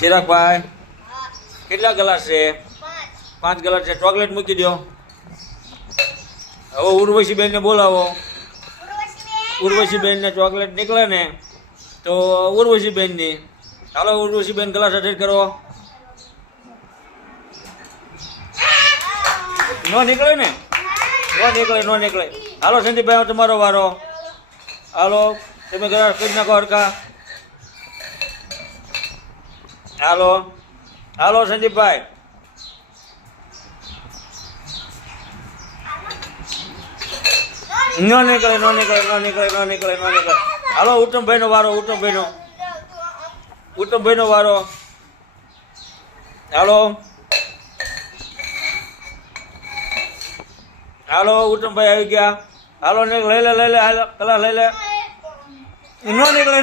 ચિરાગભાઈ કેટલા ગ્લાસ છે? 5 ગ્લાસ છે. ચોકલેટ મૂકી દો. હવે ઉર્વશીબેનને બોલાવો. ઉર્વશીબેનને ચોકલેટ નીકળે ને તો ઉર્વશીબેનની. ચાલો ઉર્વશીબેન ગ્લાસ અટેચ કરો. ન નીકળે ને? ન નીકળે. હાલો સંદીપભાઈ તમારો વારો. હાલો તમે ગ્લાસ કરી નાખો હરકા. હાલો સંદીપભાઈ. ન નીકળે. હાલો ઉત્તમભાઈનો વારો. ઉત્તમભાઈનો વારો. હાલો ઉત્તમભાઈ આવી ગયા. હાલો લઈ લે હાલો કલાક લઈ લે. ન નીકળે.